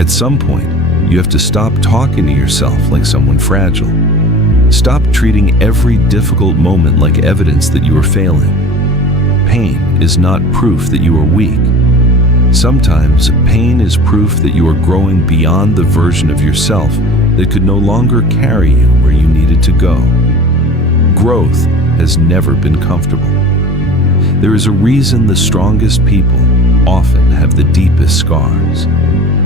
At some point, you have to stop talking to yourself like someone fragile. Stop treating every difficult moment like evidence that you are failing. Pain is not proof that you are weak. Sometimes pain is proof that you are growing beyond the version of yourself that could no longer carry you where you needed to go. Growth has never been comfortable. There is a reason the strongest people often have the deepest scars.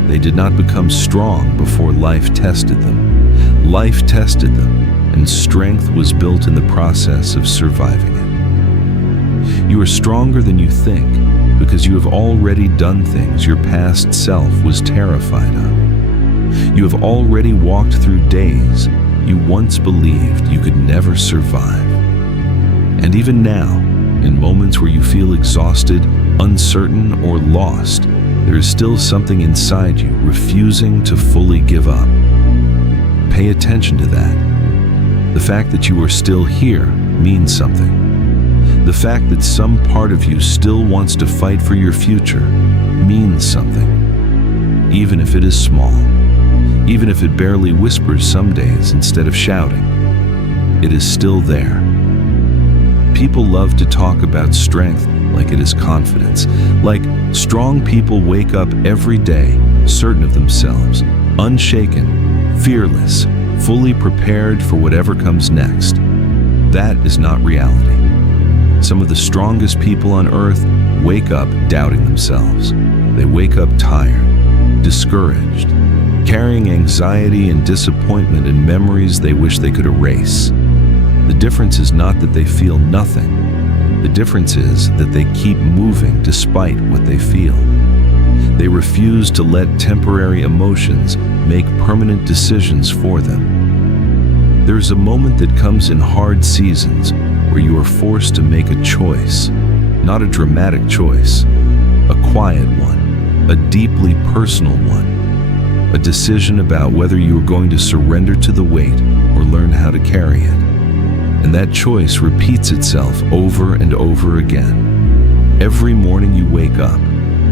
They did not become strong before life tested them. Life tested them, and strength was built in the process of surviving it. You are stronger than you think because you have already done things your past self was terrified of. You have already walked through days you once believed you could never survive. And even now, in moments where you feel exhausted, uncertain, or lost, there is still something inside you refusing to fully give up. Pay attention to that. The fact that you are still here means something. The fact that some part of you still wants to fight for your future means something. Even if it is small, even if it barely whispers some days instead of shouting, it is still there. People love to talk about strength like it is confidence, like strong people wake up every day certain of themselves, unshaken, fearless, fully prepared for whatever comes next. That is not reality. Some of the strongest people on earth wake up doubting themselves. They wake up tired, discouraged, carrying anxiety and disappointment and memories they wish they could erase. The difference is not that they feel nothing. The difference is that they keep moving despite what they feel. They refuse to let temporary emotions make permanent decisions for them. There is a moment that comes in hard seasons where you are forced to make a choice, not a dramatic choice, a quiet one, a deeply personal one, a decision about whether you are going to surrender to the weight or learn how to carry it. And that choice repeats itself over and over again. Every morning you wake up,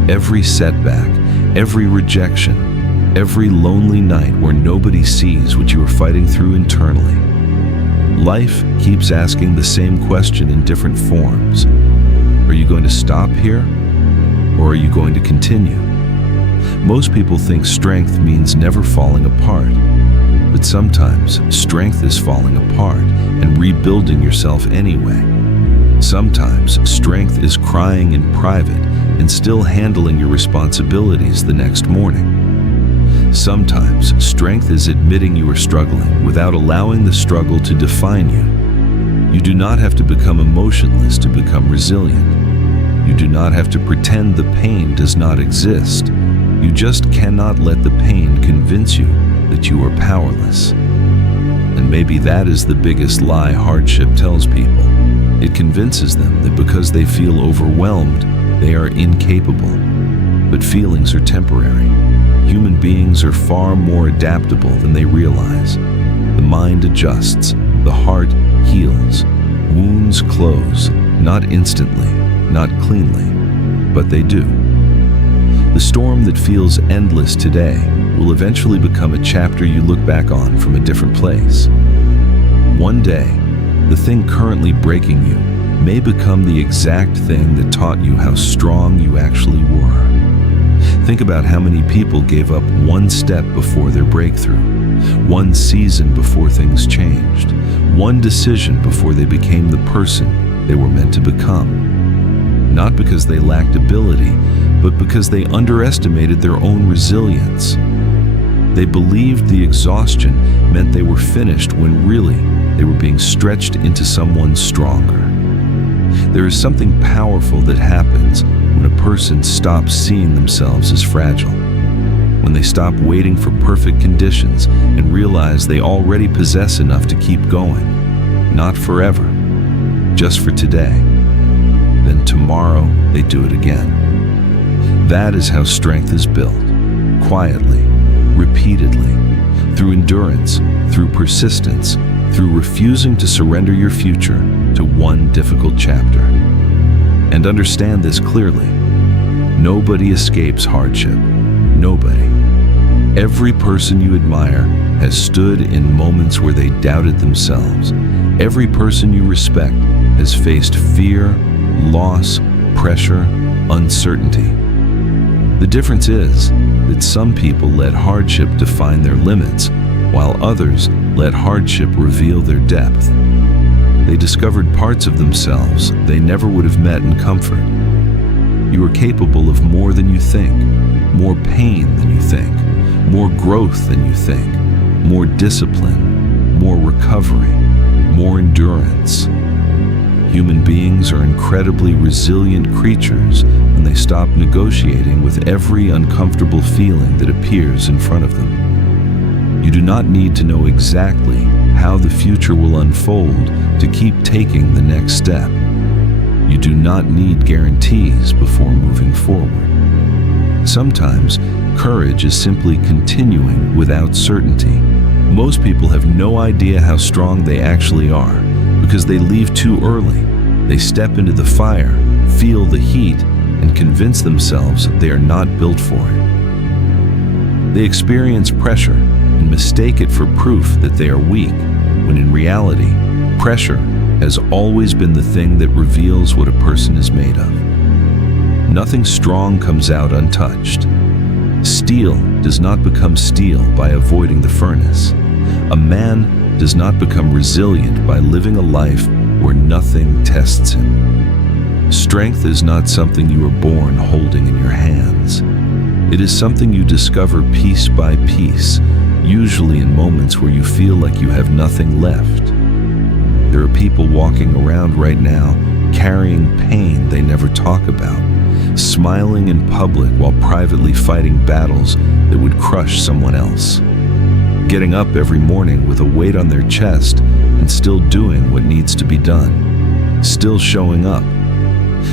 every setback, every rejection, every lonely night where nobody sees what you are fighting through internally. Life keeps asking the same question in different forms. Are you going to stop here, or are you going to continue? Most people think strength means never falling apart. But sometimes strength is falling apart and rebuilding yourself anyway. Sometimes strength is crying in private and still handling your responsibilities the next morning. Sometimes strength is admitting you are struggling without allowing the struggle to define you. You do not have to become emotionless to become resilient. You do not have to pretend the pain does not exist. You just cannot let the pain convince you that you are powerless. And maybe that is the biggest lie hardship tells people. It convinces them that because they feel overwhelmed, they are incapable. But feelings are temporary. Human beings are far more adaptable than they realize. The mind adjusts, the heart heals, wounds close, not instantly, not cleanly, but they do. The storm that feels endless today will eventually become a chapter you look back on from a different place. One day, the thing currently breaking you may become the exact thing that taught you how strong you actually were. Think about how many people gave up one step before their breakthrough, one season before things changed, one decision before they became the person they were meant to become. Not because they lacked ability, but because they underestimated their own resilience. They believed the exhaustion meant they were finished when really they were being stretched into someone stronger. There is something powerful that happens when a person stops seeing themselves as fragile, when they stop waiting for perfect conditions and realize they already possess enough to keep going, not forever, just for today. Then tomorrow they do it again. That is how strength is built, quietly, repeatedly, through endurance, through persistence, through refusing to surrender your future to one difficult chapter. And understand this clearly. Nobody escapes hardship. Nobody. Every person you admire has stood in moments where they doubted themselves. Every person you respect has faced fear, loss, pressure, uncertainty. The difference is that some people let hardship define their limits, while others let hardship reveal their depth. They discovered parts of themselves they never would have met in comfort. You are capable of more than you think, more pain than you think, more growth than you think, more discipline, more recovery, more endurance. Human beings are incredibly resilient creatures when they stop negotiating with every uncomfortable feeling that appears in front of them. You do not need to know exactly how the future will unfold to keep taking the next step. You do not need guarantees before moving forward. Sometimes, courage is simply continuing without certainty. Most people have no idea how strong they actually are because they leave too early. They step into the fire, feel the heat, and convince themselves they are not built for it. They experience pressure and mistake it for proof that they are weak, when in reality, pressure has always been the thing that reveals what a person is made of. Nothing strong comes out untouched. Steel does not become steel by avoiding the furnace. A man does not become resilient by living a life where nothing tests him. Strength is not something you are born holding in your hands. It is something you discover piece by piece, usually in moments where you feel like you have nothing left. There are people walking around right now carrying pain they never talk about, smiling in public while privately fighting battles that would crush someone else. Getting up every morning with a weight on their chest and still doing what needs to be done. Still showing up.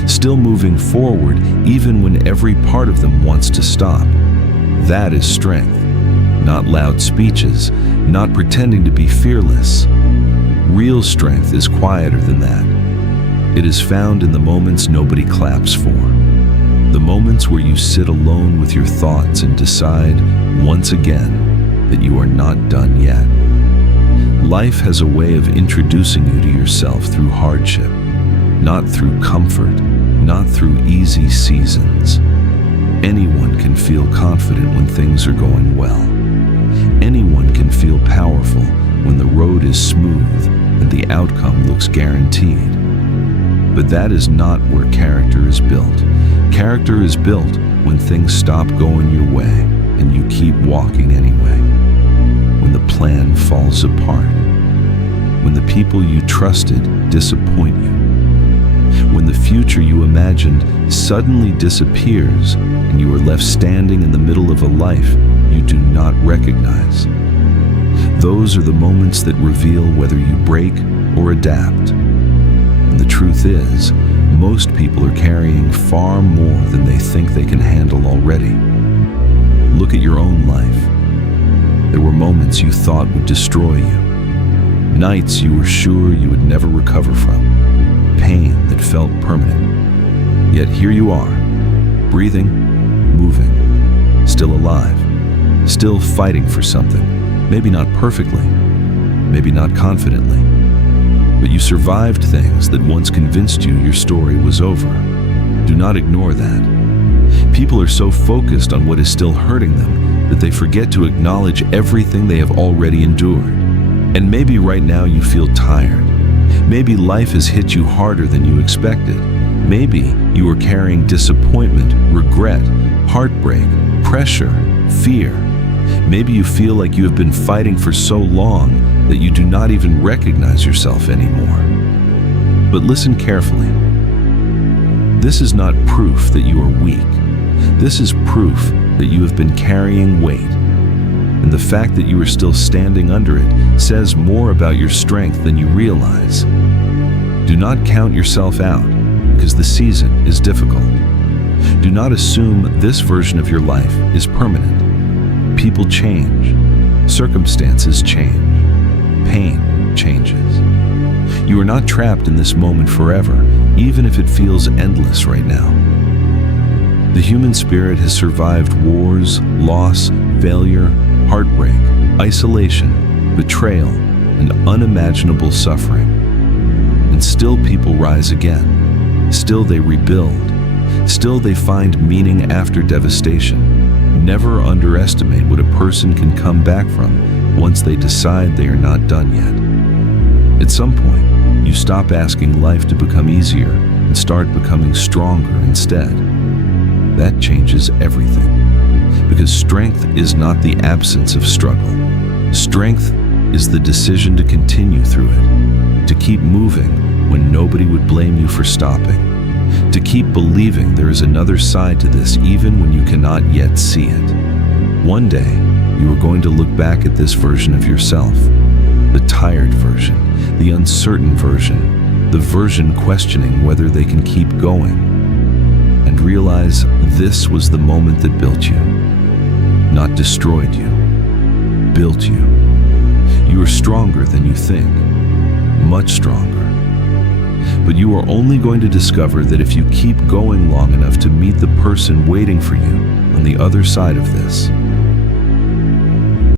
Still moving forward even when every part of them wants to stop. That is strength. Not loud speeches, not pretending to be fearless. Real strength is quieter than that. It is found in the moments nobody claps for. The moments where you sit alone with your thoughts and decide, once again, that you are not done yet. Life has a way of introducing you to yourself through hardship, not through comfort, not through easy seasons. Anyone can feel confident when things are going well. Anyone can feel powerful when the road is smooth and the outcome looks guaranteed. But that is not where character is built. Character is built when things stop going your way and you keep walking anyway. When the plan falls apart. When the people you trusted disappoint you. When the future you imagined suddenly disappears and you are left standing in the middle of a life you do not recognize. Those are the moments that reveal whether you break or adapt. And the truth is, most people are carrying far more than they think they can handle already. Look at your own life. There were moments you thought would destroy you. Nights you were sure you would never recover from. Pain that felt permanent. Yet here you are, breathing, moving, still alive, still fighting for something. Maybe not perfectly, maybe not confidently, but you survived things that once convinced you your story was over. Do not ignore that. People are so focused on what is still hurting them that they forget to acknowledge everything they have already endured. And maybe right now you feel tired. Maybe life has hit you harder than you expected. Maybe you are carrying disappointment, regret, heartbreak, pressure, fear. Maybe you feel like you have been fighting for so long that you do not even recognize yourself anymore. But listen carefully. This is not proof that you are weak. This is proof that you have been carrying weight. And the fact that you are still standing under it says more about your strength than you realize. Do not count yourself out, because the season is difficult. Do not assume this version of your life is permanent. People change. Circumstances change. Pain changes. You are not trapped in this moment forever, even if it feels endless right now. The human spirit has survived wars, loss, failure, heartbreak, isolation, betrayal, and unimaginable suffering. And still people rise again. Still they rebuild. Still they find meaning after devastation. Never underestimate what a person can come back from once they decide they are not done yet. At some point, you stop asking life to become easier and start becoming stronger instead. That changes everything. Because strength is not the absence of struggle. Strength is the decision to continue through it, to keep moving when nobody would blame you for stopping, to keep believing there is another side to this even when you cannot yet see it. One day, you are going to look back at this version of yourself, the tired version, the uncertain version, the version questioning whether they can keep going, and realize this was the moment that built you, not destroyed you, built you. You are stronger than you think, much stronger. But you are only going to discover that if you keep going long enough to meet the person waiting for you on the other side of this.